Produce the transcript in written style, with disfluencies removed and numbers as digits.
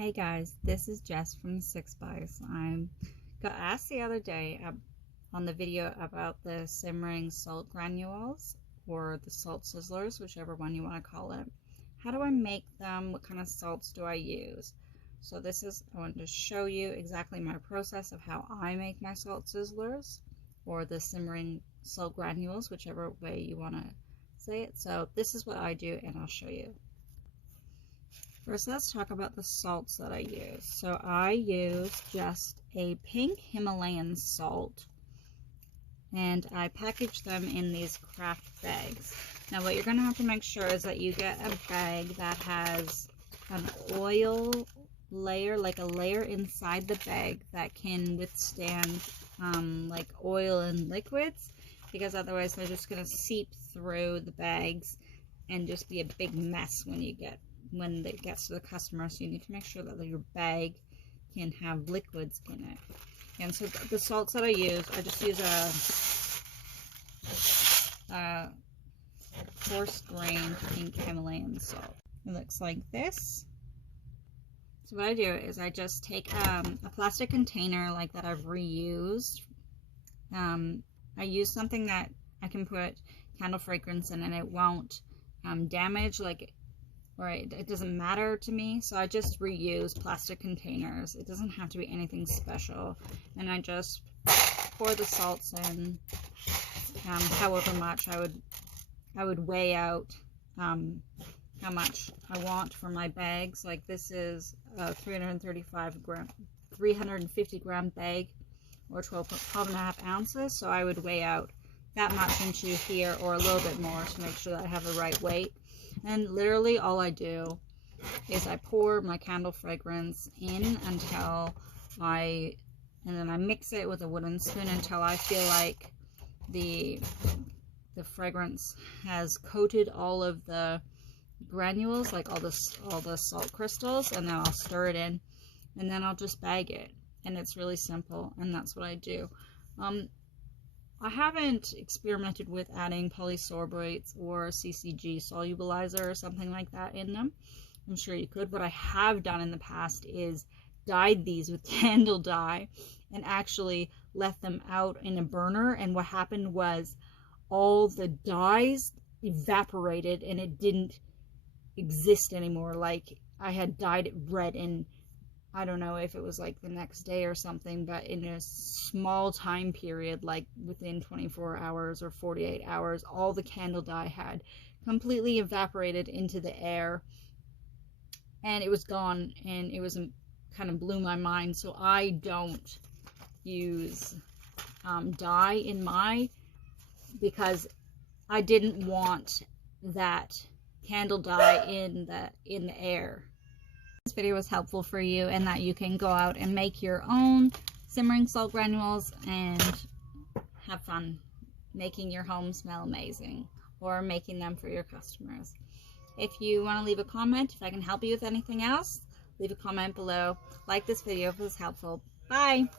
Hey guys, this is Jess from Six Spice. I got asked the other day on the video about the simmering salt granules or the salt sizzlers, whichever one you want to call it. How do I make them? What kind of salts do I use? So I wanted to show you exactly my process of how I make my salt sizzlers or the simmering salt granules, whichever way you want to say it. So this is what I do and I'll show you. First, let's talk about the salts that I use. So I use just a pink Himalayan salt, and I package them in these craft bags. Now what you're going to have to make sure is that you get a bag that has an oil layer, like a layer inside the bag that can withstand like oil and liquids, because otherwise they're just going to seep through the bags and just be a big mess when it gets to the customer. So you need to make sure that your bag can have liquids in it. And so the salts that I just use a coarse grained pink Himalayan salt. It looks like this. So what I do is I just take a plastic container like that I've reused. I use something that I can put candle fragrance in and it won't damage, it doesn't matter to me. So I just reuse plastic containers. It doesn't have to be anything special. And I just pour the salts in, however much I would weigh out how much I want for my bags. Like this is a 350 gram bag, or 12 and a half ounces. So I would weigh out that much into here or a little bit more to make sure that I have the right weight. And literally all I do is I pour my candle fragrance in and then I mix it with a wooden spoon until I feel like the fragrance has coated all of the granules, like all the salt crystals, and then I'll stir it in and then I'll just bag it. And it's really simple, and that's what I do. I haven't experimented with adding polysorbates or CCG solubilizer or something like that in them. I'm sure you could. What I have done in the past is dyed these with candle dye and actually left them out in a burner, and what happened was all the dyes evaporated and it didn't exist anymore. Like I had dyed it red, and I don't know if it was like the next day or something, but in a small time period, like within 24 hours or 48 hours, all the candle dye had completely evaporated into the air and it was gone, and it was kind of blew my mind. So I don't use dye in because I didn't want that candle dye in the air. This video was helpful for you, and that you can go out and make your own simmering salt granules and have fun making your home smell amazing, or making them for your customers. If you want to leave a comment, if I can help you with anything else, leave a comment below. Like this video if it was helpful. Bye!